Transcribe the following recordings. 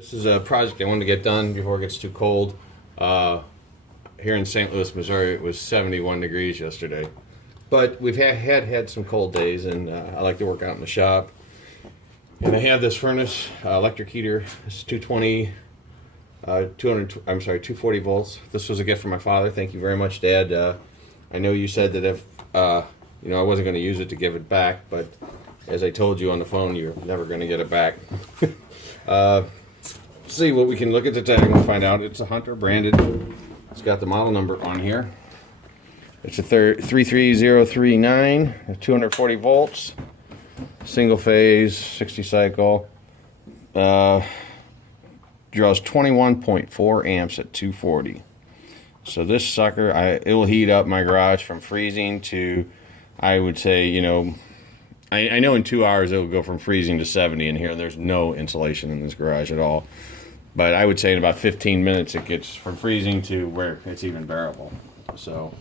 This is a project I wanted to get done before it gets too cold. Here in St. Louis, Missouri, it was 71 degrees yesterday. But we've had some cold days, and I like to work out in the shop. And I have this furnace electric heater. This is 240 volts. This was a gift from my father. Thank you very much, Dad. I know you said that if I wasn't going to use it to give it back, but as I told you on the phone, you're never going to get it back. See what we can look at the tag and find out. It's a Hunter branded. It's got the model number on here. It's a 33039, 240 volts, single phase, 60 cycle. Draws 21.4 amps at 240. So this sucker, it will heat up my garage from freezing to, I would say, I know in 2 hours it will go from freezing to 70 in here. There's no insulation in this garage at all. But I would say in about 15 minutes it gets from freezing to where it's even bearable. So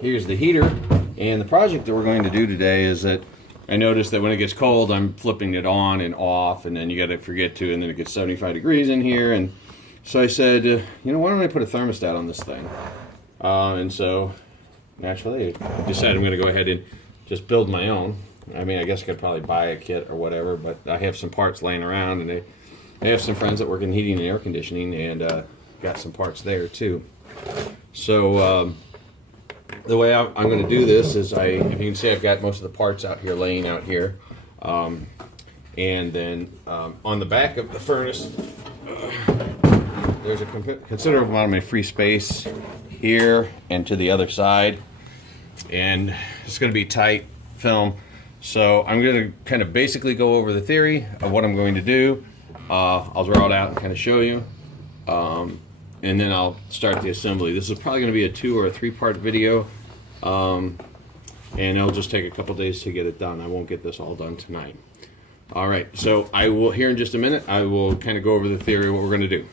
here's the heater. And the project that we're going to do today is that I noticed that when it gets cold, I'm flipping it on and off, and then you got to forget to, and then it gets 75 degrees in here. And so I said, why don't I put a thermostat on this thing? And so naturally I decided I'm going to go ahead and just build my own. I mean, I guess I could probably buy a kit or whatever, but I have some parts laying around, and I have some friends that work in heating and air conditioning, and got some parts there too. So the way I'm going to do this is, if you can see, I've got most of the parts out here, laying out here, and then on the back of the furnace, there's a considerable amount of my free space here and to the other side, and it's going to be tight film. So I'm going to kind of basically go over the theory of what I'm going to do. I'll draw it out and kind of show you, and then I'll start the assembly. This is probably going to be a 2 or 3 part video, and it'll just take a couple days to get it done. I won't get this all done tonight. All right, so I will, here in just a minute, I will kind of go over the theory of what we're going to do.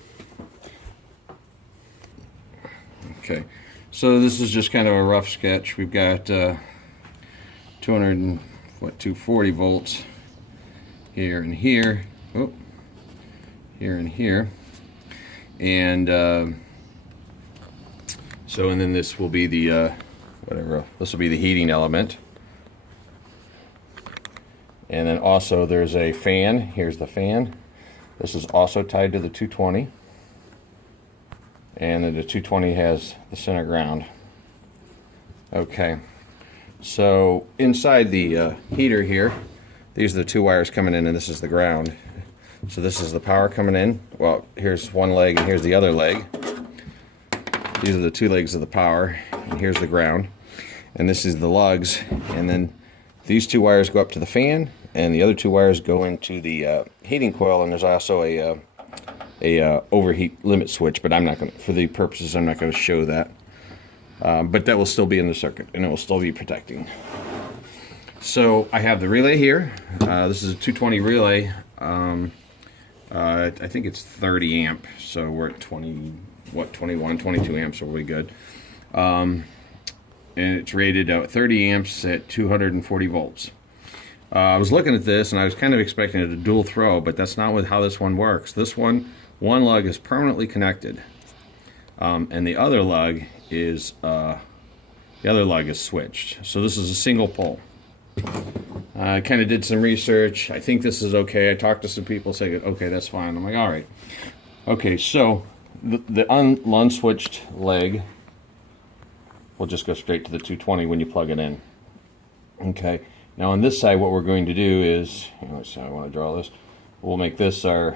Okay, so this is just kind of a rough sketch. We've got 240 volts here and here. Oh, here and here, and so, and then this will be the this will be the heating element, and then also there's a fan. Here's the fan. This is also tied to the 220, and then the 220 has the center ground. Okay, so inside the heater here, these are the 2 wires coming in, and this is the ground. So this is the power coming in. Well, here's one leg and here's the other leg. These are the 2 legs of the power, and here's the ground. And this is the lugs, and then these 2 wires go up to the fan, and the other 2 wires go into the heating coil, and there's also a overheat limit switch, but I'm not going to, for the purposes, I'm not going to show that. But that will still be in the circuit, and it will still be protecting. So I have the relay here. This is a 220 relay. I think it's 30 amp, so we're at 21, 22 amps, so we'll be good. And it's rated at 30 amps at 240 volts. I was looking at this, and I was kind of expecting it to dual throw, but that's not how this one works. This one lug is permanently connected, and the other lug is switched. So this is a single pole. I kind of did some research. I think this is okay. I talked to some people saying, okay, that's fine. I'm like, all right. Okay, so the unswitched leg will just go straight to the 220 when you plug it in. Okay, now on this side, what we're going to do is, let's see, I want to draw this. We'll make this our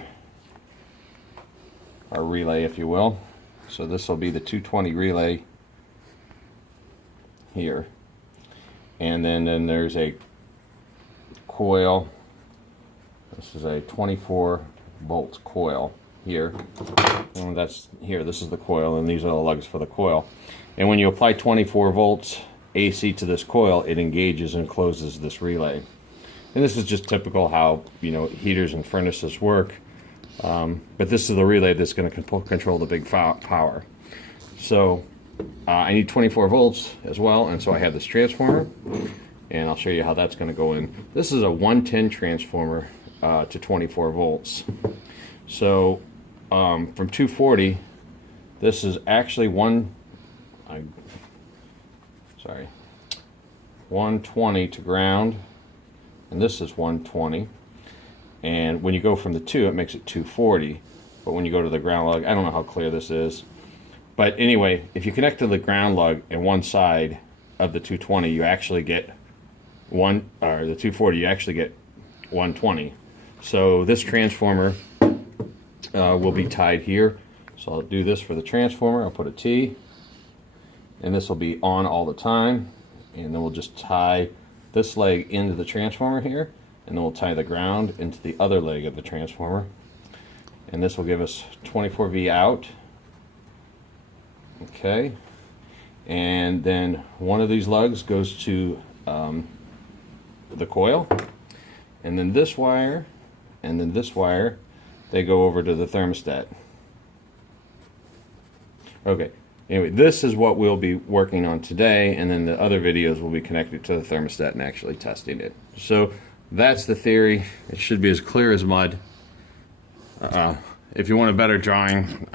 relay, if you will. So this will be the 220 relay here. And then there's a coil. This is a 24 volts coil here, and that's here. This is the coil, and these are the lugs for the coil. And when you apply 24 volts AC to this coil, it engages and closes this relay. And this is just typical how heaters and furnaces work. But this is the relay that's going to control the big power. So I need 24 volts as well, and so I have this transformer, and I'll show you how that's going to go in. This is a 110 transformer. to 24 volts. So from 240, this is actually 120 to ground, and this is 120. And when you go from the 2, it makes it 240. But when you go to the ground lug, I don't know how clear this is. But anyway, if you connect to the ground lug in one side of the 220, you actually get the 240, you actually get 120. So this transformer will be tied here. So I'll do this for the transformer. I'll put a T, and this will be on all the time. And then we'll just tie this leg into the transformer here, and then we'll tie the ground into the other leg of the transformer. And this will give us 24V out. Okay, and then one of these lugs goes to the coil, and then this wire, and then this wire, they go over to the thermostat. Okay, anyway, this is what we'll be working on today, and then the other videos will be connected to the thermostat and actually testing it. So that's the theory. It should be as clear as mud. If you want a better drawing,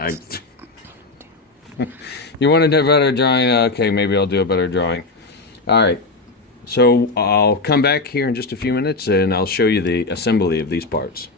you want to do a better drawing? Okay, maybe I'll do a better drawing. All right, so I'll come back here in just a few minutes and I'll show you the assembly of these parts.